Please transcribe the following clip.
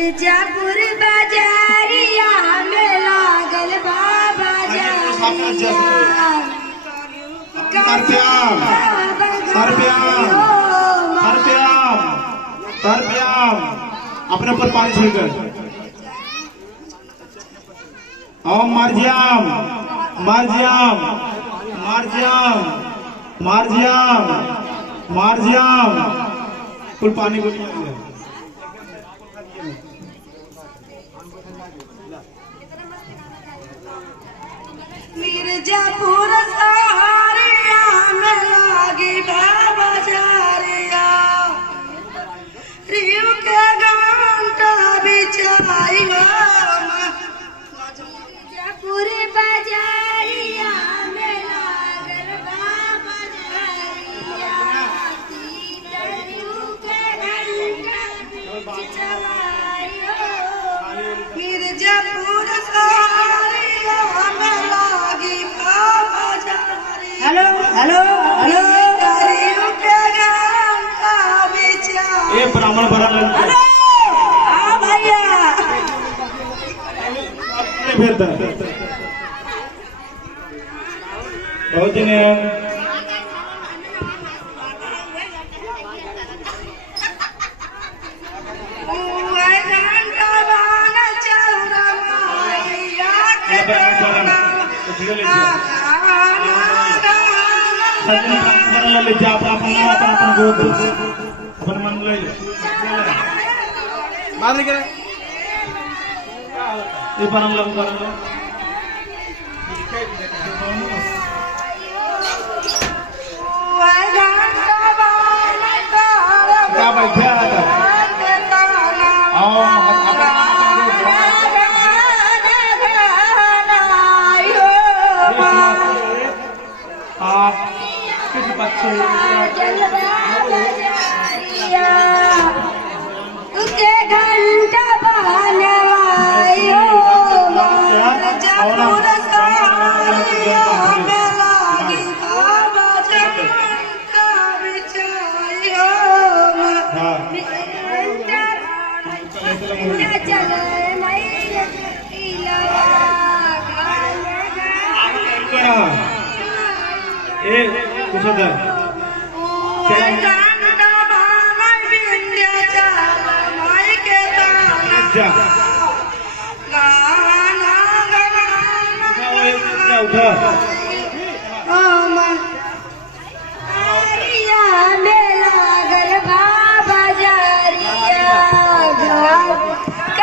मिर्जापुर बाजारिया में लागल बाबा अपने ऊपर पानी छोड़कर मार्जियाम मार्जियाम मार्जियाम मार्जियाम मार्जियाम कुल पानी को मिर्जापुर सहारिया में लागी बाबा जारिया रिव के घंटा बिछाई मिर्जापुर बाजारिया में लागल बाबा जारिया रिव के घंटा बिछाई मिर्जापुर सहारिया में लागी बाबा जारिया हेलो हेलो हेलो ये ब्राह्मण बना हाँ भैया बहुत जने अपन मन ले मार नहीं करे ये परम लोग क्या बैठा आप किस बच्चे उसके घंटा बनवायो मिर्जापुर सहारिया में लागी बाबा घंटा बिछायो चले कुछ